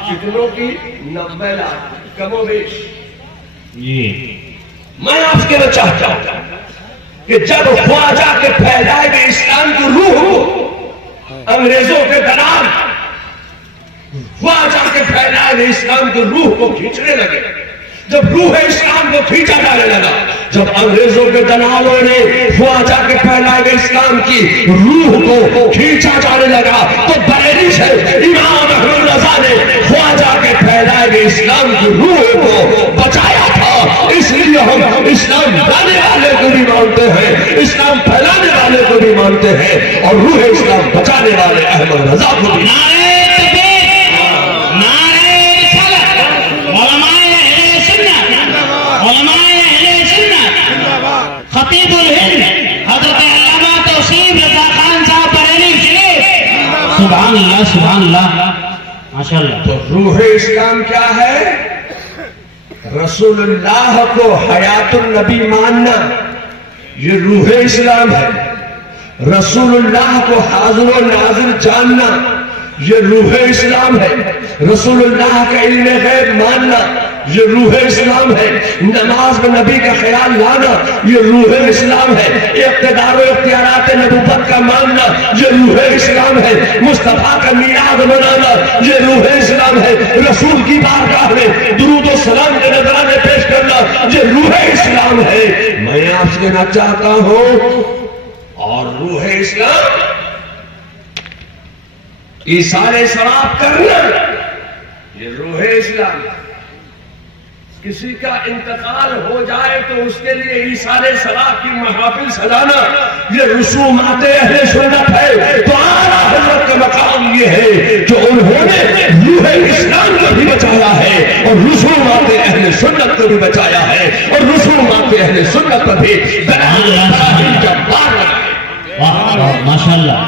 کتنوں کی؟ 90 لاکھ کم و بیش۔ میں آپ کے لیے چاہتا ہوں کہ جب خواجہ کے پھیلائے ہوئے اسلام کی روح کو انگریزوں کے دلال خواجہ کے پھیلائے ہوئے اسلام کی روح کو کھینچنے لگے، جب روح اسلام کو کھینچا جانے لگا، جب انگریزوں کے دلالوں نے خواجہ کے پھیلائے ہوئے اسلام کی روح کو کھینچا جانے لگا، تو بریلی سے امام احمد رضا نے خواجہ کے پھیلائے ہوئے اسلام کی روح کو بچایا تھا۔ اس لیے ہم اسلام لانے والے کو بھی مانتے ہیں، اسلام پھیلانے والے کو بھی مانتے ہیں، اور روح اسلام بچانے والے احمد رضا کو بھی۔ خطیب الہند حضرت علامہ توصیف رضا خان صاحب بریلی شریف، سبحان اللہ سبحان اللہ ماشاءاللہ۔ تو روح اسلام کیا ہے؟ رسول اللہ کو حیات النبی ماننا، یہ روح اسلام ہے۔ رسول اللہ کو حاضر و ناظر جاننا، یہ روح اسلام ہے۔ رسول اللہ کا علم غیب ماننا، یہ روح اسلام ہے۔ نماز میں نبی کا خیال لانا، یہ روح اسلام ہے۔ اقتدار و اختیارات نبوت کا ماننا، یہ روح اسلام ہے۔ مصطفیٰ کا میعاد منانا، یہ روح اسلام ہے۔ رسول کی بارگاہ میں درود و سلام کے نذرانے پیش کرنا، یہ روح اسلام ہے۔ میں آپ سے کہنا چاہتا ہوں، اور روح اسلام ایثار ثواب کرنا، یہ روح اسلام۔ کسی کا انتقال ہو جائے تو اس کے لیے ایثار ثواب کی محافل سجانا، یہ رسومات اہل سنت ہے۔ تو اعلیٰ حضرت کا مقام یہ ہے جو انہوں نے روح اسلام کو بھی بچایا ہے، اور رسومات اہل سنت کو بھی بچایا ہے، اور رسومات اہل سنت پر بھی ماشاءاللہ۔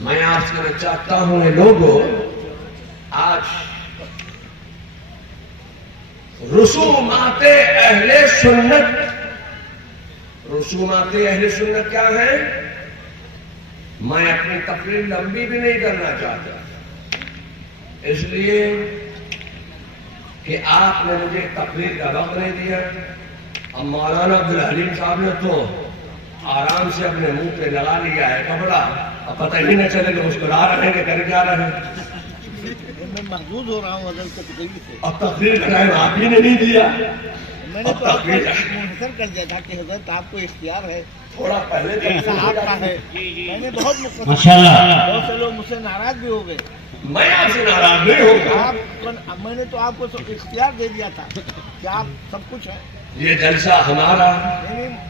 میں آپ سے کہنا چاہتا ہوں اے لوگوں، آج رسومات اہل سنت کیا ہیں؟ میں اپنی تقریر لمبی بھی نہیں کرنا چاہتا، اس لیے کہ آپ نے مجھے تقریر کا وقت نہیں دیا. اب مولانا عبدالحلیم صاحب نے تو آرام سے اپنے منہ پہ لگا لیا ہے کپڑا, اب پتہ ہی نہ چلے کہ مسکرا رہے ہیں کہ کر کیا رہے ہیں. میں محظوظ ہو رہا ہوں حضرت کی تقریر سے. اب تقریر کا ٹائم آپ ہی نے نہیں دیا. میں نے تو آپ کو منحصر کر دیا تھا کہ حضرت آپ کو اختیار ہے, تھوڑا پہلے ایسا آپ کا ہے. میں نے بہت مختصر, ماشاءاللہ. بہت سے لوگ مجھ سے ناراض بھی ہو گئے. میں آپ سے ناراض نہیں ہوں. میں نے تو آپ کو اختیار دے دیا تھا کہ آپ سب کچھ ہیں. یہ جلسہ ہمارا,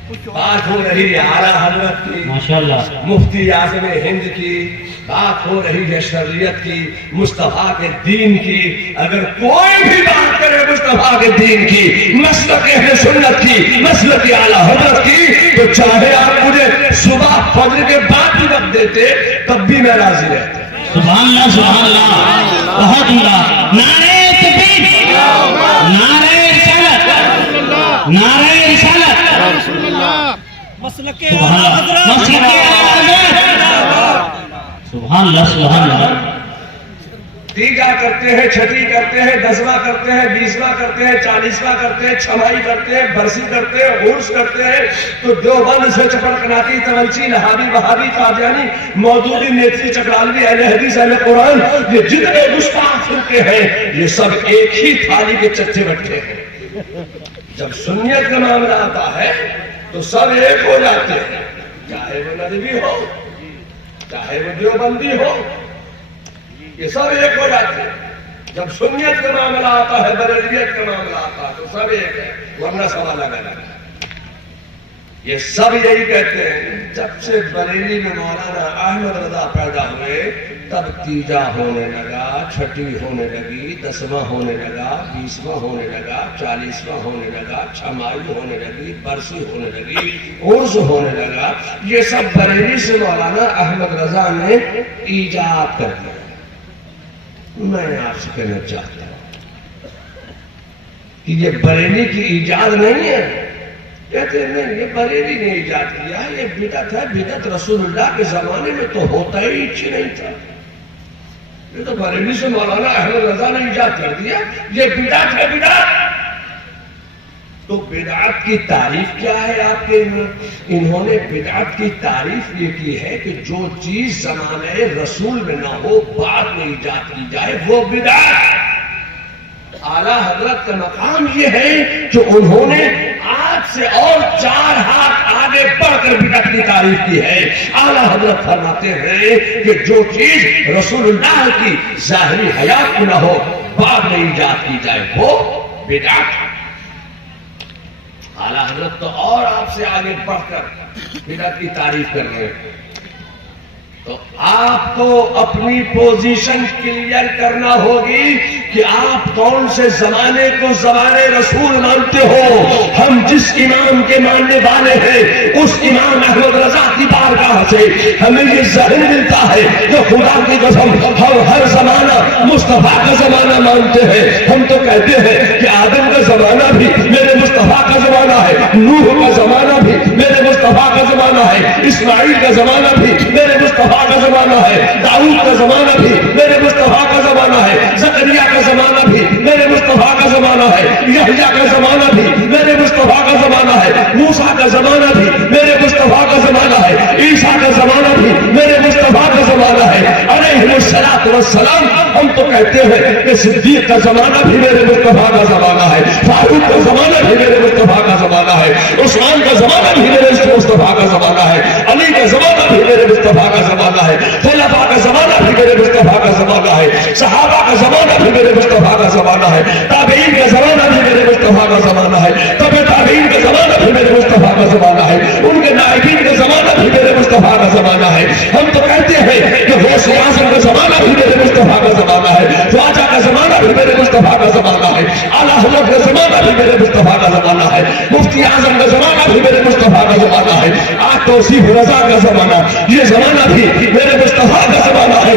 کچھ بات ہو رہی ہے اعلیٰ حضرت کی, ماشاءاللہ. مفتی اعظم ہند کی, بات ہو رہی ہے شریعت کی, مصطفیٰ کے دین کی. اگر کوئی بھی بات کرے مصطفیٰ کے دین کی, مسلک اہل سنت کی, مسلک اعلیٰ حضرت کی, تو چاہے آپ مجھے صبح فجر کے بعد بھی وقت دیتے تب بھی میں راضی رہتا. سبحان اللہ, سبحان اللہ, بہت عمدہ. نعرہ تکبیر, نعرہ رسالت, نعرہ رسالت, مسلک سبحان اللہ, مسلک اعلیٰ حضرت. سبحان اللہ, سبحان اللہ. تیجا کرتے ہیں, چھٹی کرتے ہیں, 10واں کرتے ہیں, 20واں کرتے ہیں, 40واں کرتے ہیں, چھمائی کرتے ہیں, برسی کرتے ہیں, عرس کرتے ہیں. تو دیوبند سے چپڑکناتی, تولچی, لہابی, وہابی, قادیانی, مودودی, نیتری, چکرالوی, اہل حدیث, اہل قرآن, یہ جتنے گستاخ فرقے ہیں یہ سب ایک ہی تھالی کے چچے بٹھے ہیں. جب سنیت کا معاملہ آتا ہے تو سب ایک ہو جاتے ہیں, چاہے وہ ندوی ہو, چاہے وہ دیوبندی ہو, یہ سب ایک ہو جاتے ہیں. جب سنیت کا معاملہ آتا ہے, بریلویت کا معاملہ آتا ہے تو سب ایک ہے, ورنہ سب الگ الگ ہے. یہ سب یہی کہتے ہیں, جب سے بریلی میں مولانا احمد رضا پیدا ہوئے تب تیجا ہونے لگا, چھٹی ہونے لگی, 10واں ہونے لگا, 20واں ہونے لگا, 40واں ہونے لگا, چھمائی ہونے لگی, برسی ہونے لگی, عرس ہونے لگا. یہ سب بریلی سے مولانا احمد رضا نے ایجاد کر دیا. میں آپ سے کہنا چاہتا ہوں کہ یہ بریلی کی ایجاد نہیں ہے. کہتے ہیں نہیں, یہ بریلی نے ایجاد کیا ہے, یہ بدعت ہے. بدعت رسول اللہ کے زمانے میں تو ہوتا ہی نہیں تھا. یہ تو بریلی سے مولانا احمد رضا نے ایجاد کر دیا, یہ بدعت ہے. بدعت تو بدعت کی تعریف کیا ہے آپ کے؟ انہوں نے بدعت کی تعریف یہ کی ہے کہ جو چیز زمانہ رسول میں نہ ہو, بعد میں ایجاد کی جائے, وہ بدعت. اعلیٰ حضرت کا مقام یہ ہے کہ انہوں نے آج سے اور 4 ہاتھ آگے بڑھ کر بدعت کی تعریف کی ہے. اعلیٰ حضرت فرماتے ہیں کہ جو چیز رسول اللہ کی ظاہری حیات میں نہ ہو, بعد میں ایجاد کی جائے, وہ بدعت. اعلیٰ حضرت تو اور آپ سے آگے بڑھ کر بدعت کی تعریف کر رہے ہیں. تو آپ کو اپنی پوزیشن کلیئر کرنا ہوگی کہ آپ کون سے زمانے کو زمانے رسول مانتے ہو. ہم جس امام کے ماننے والے ہیں اس امام احمد رضا کی بارگاہ سے ہمیں یہ ذہن ملتا ہے کہ خدا کی قسم ہم ہر زمانہ مصطفیٰ کا زمانہ مانتے ہیں. ہم تو کہتے ہیں کہ آدم کا زمانہ بھی میرے مصطفیٰ کا زمانہ ہے, نوح کا زمانہ بھی میرے مصطفیٰ کا زمانہ ہے, اسماعیل کا زمانہ بھی میرے مصطفیٰ کا زمانہ ہے, داؤد کا زمانہ بھی میرے مصطفیٰ کا زمانہ ہے, زکریا کا زمانہ بھی میرے مصطفیٰ کا زمانہ ہے, یحییٰ کا زمانہ بھی میرے مصطفیٰ کا زمانہ ہے, موسیٰ کا زمانہ بھی میرے مصطفیٰ کا زمانہ ہے, عیسیٰ کا زمانہ بھی میرے مصطفیٰ کا زمانہ ہے, علیہ الصلوۃ والسلام. ہم تو کہتے ہیں کہ صدیق کا زمانہ بھی میرے مصطفیٰ کا زمانہ ہے, فاروق کا زمانہ بھی میرے مصطفیٰ کا زمانہ ہے, عثمان کا زمانہ بھی میرے مصطفیٰ کا زمانہ ہے, علی کا زمانہ بھی میرے مصطفیٰ کا زمانہ ہے, خلفاء کا زمانہ بھی میرے مصطفیٰ کا زمانہ ہے, صحابہ کا زمانہ بھی میرے مصطفیٰ کا زمانہ ہے, تابعین کا زمانہ بھی میرے مصطفیٰ کا زمانہ ہے, تبع تابعین کا زمانہ بھی میرے مصطفیٰ کا زمانہ ہے, ان کے نائبین کا زمانہ بھی میرے مصطفیٰ کا زمانہ ہے. ہم تو کہتے ہیں کہ غوث اعظم کا زمانہ بھی میرے مصطفیٰ کا زمانہ ہے, خواجہ کا زمانہ بھی میرے مصطفیٰ کا زمانہ ہے, اعلیٰ حضرت کا زمانہ بھی میرے مصطفیٰ کا زمانہ ہے, مفتی اعظم کا زمانہ بھی میرے مصطفیٰ کا زمانہ ہے, آج توصیف رضا کا زمانہ, یہ زمانہ بھی میرے مصطفیٰ کا زمانہ ہے.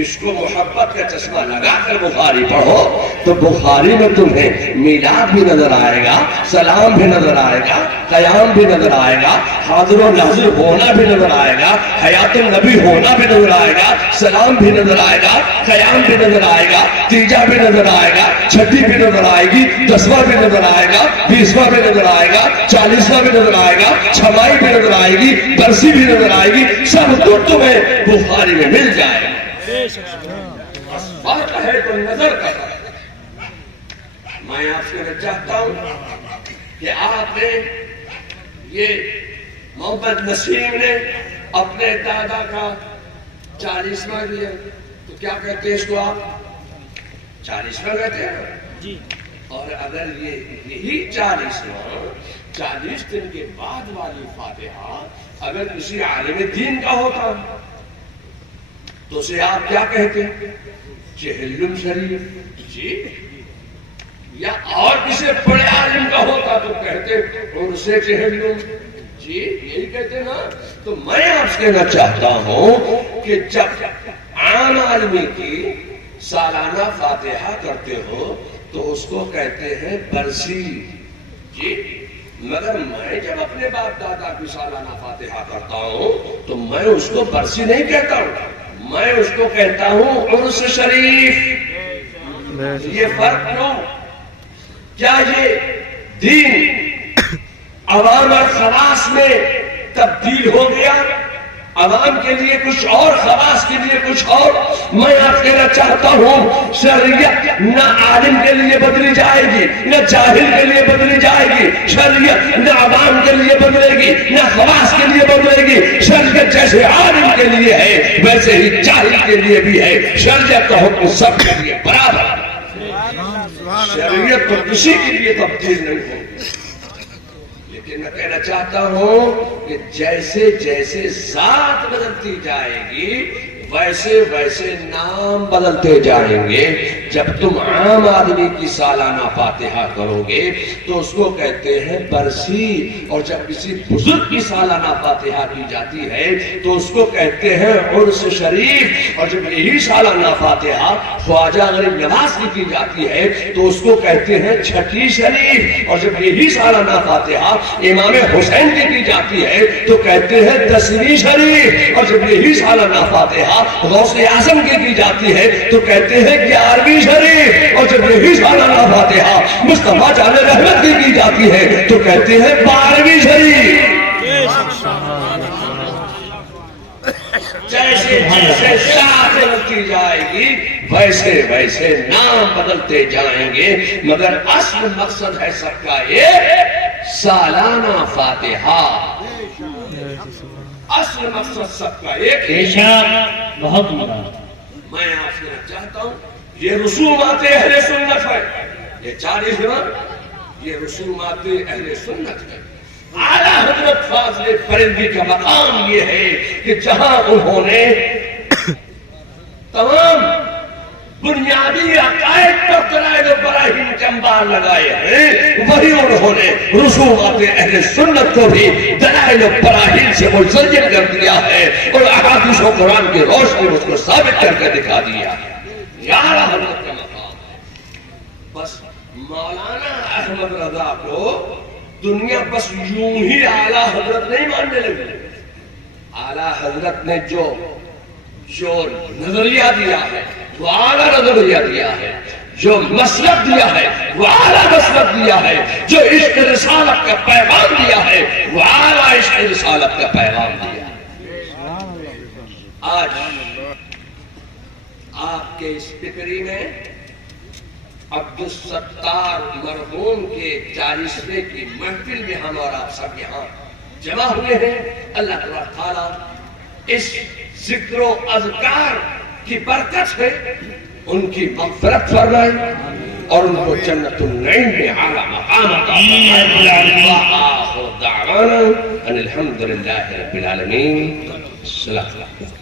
اس کو محبت کا چشمہ لگا کر بخاری پڑھو تو بخاری میں تمہیں میلاد بھی نظر آئے گا، سلام بھی نظر آئے گا، قیام بھی نظر آئے گا، حاضر و ناظر ہونا بھی نظر آئے گا، حیات النبی ہونا بھی نظر آئے گا، سلام بھی نظر آئے گا، قیام بھی نظر آئے گا، تیجا بھی نظر آئے گا، چھٹی بھی نظر آئے گی، 10واں بھی نظر آئے گا، 20واں بھی نظر آئے گا، 40واں بھی نظر آئے گا، چھمائی بھی نظر آئے گی، برسی بھی نظر آئے گی، سب کچھ تمہیں بخاری میں مل جائے گا۔ فرق ہے تو نظر کا فرق۔ میں آپ سے چاہتا ہوں کہ آپ نے یہ محمد نسیم نے اپنے دادا کا 40واں دیا تو کیا کہتے ہیں اس کو آپ؟ 40واں کہتے ہیں۔ اور اگر یہی 40 دن کے بعد والی فاتحہ اگر کسی عالم دین کا ہوتا تو اسے آپ کیا کہتے ہیں؟ چہلم شریف جی، یا اور کسی بڑے عالم کا ہوتا تو کہتے اور اسے چہلم جی، یہی کہتے نا۔ تو میں آپ سے کہنا چاہتا ہوں کہ جب عام آدمی کی سالانہ فاتحہ کرتے ہو تو اس کو کہتے ہیں برسی جی، مگر میں جب اپنے باپ دادا کی سالانہ فاتحہ کرتا ہوں تو میں اس کو برسی نہیں کہتا ہوں، میں اس کو کہتا ہوں عرس شریف۔ یہ فرق کیوں؟ کیا یہ دین عوام اور خواص میں تبدیل ہو گیا؟ عوام کے لیے کچھ اور، خواص کے لیے کچھ اور۔ میں آپ کہنا چاہتا ہوں شریعت نہ عالم کے لیے بدلی جائے گی، نہ جاہل کے لیے بدلی جائے گی، شریعت نہ عوام کے لیے بدلے گی، نہ خواص کے لیے بدلے گی۔ شریعت جیسے عالم کے لیے ہے ویسے ہی جاہل کے لیے بھی ہے۔ شریعت کا حکم سب کے لیے برابر ہے۔ شریعت تو کسی کے لیے تبدیل نہیں ہوگی۔ لیکن میں کہنا چاہتا ہوں کہ جیسے جیسے ذات بدلتی جائے گی ویسے ویسے نام بدلتے جائیں گے۔ جب تم عام آدمی کی سالانہ فاتحہ کرو گے تو اس کو کہتے ہیں برسی، اور جب کسی بزرگ کی سالانہ فاتحہ کی جاتی ہے تو اس کو کہتے ہیں عرس شریف، اور جب یہی سالانہ فاتحہ خواجہ غریب نواز کی جاتی ہے تو اس کو کہتے ہیں چھٹی شریف، اور جب یہی سالانہ فاتحہ امام حسین کی جاتی ہے تو کہتے ہیں 10ویں شریف، اور جب یہی سالانہ فاتحہ غوث اعظم کی جاتی ہے تو کہتے ہیں 11ویں شریف، اور جب یہی سالانہ فاتحہ مصطفیٰ جان رحمت کی جاتی ہے تو کہتے ہیں 12ویں شریف۔ جیسے جیسے ساتھ بدلتی جائے گی ویسے ویسے نام بدلتے جائیں گے، مگر اصل مقصد ہے سب کا یہ سالانہ فاتحہ۔ اصل مقصد سب کا ایک ہے۔ بہت مزہ۔ میں آپ سے چاہتا ہوں یہ رسومات اہل سنت ہے، یہ 40واں یہ رسومات اہل سنت ہے۔ اعلیٰ حضرت فاضل فرنگی کا مقام یہ ہے کہ جہاں انہوں نے تمام بنیادی عقائد پر دلائل و براہین کے انبار لگائے ہیں، وہی انہوں نے رسومات اہل سنت کو بھی دلائل و براہین سے مزین کر دیا ہے، اور احادیث و قرآن کی روشنی میں اس کو ثابت کر کے دکھا دیا ہے۔ یہ اعلیٰ حضرت کا مقام ہے۔ بس مولانا احمد رضا کو دنیا بس یوں ہی اعلیٰ حضرت نہیں ماننے لگے۔ اعلیٰ حضرت نے جو نظریہ دیا ہے وہ اعلیٰ نظریہ دیا ہے، جو مسلک دیا ہے وہ اعلیٰ مسلک دیا ہے، جو عشق رسالت کا پیغام دیا ہے وہ اعلیٰ عشق رسالت کا پیغام دیا ہے۔ آج آپ کے اس فکری میں عبدالستار مرحوم کے 40ویں کی محفل میں ہم اور آپ سب یہاں جمع ہوئے ہیں۔ اللہ تعالیٰ اس ذکر و اذکار کی برکت ہے ان کی مغفرت فرمائے اور ان کو جنت النعیم میں اعلیٰ مقام عطا فرمائے۔ وآخر دعوانا ان الحمدللہ رب العالمین۔ السلام علیکم۔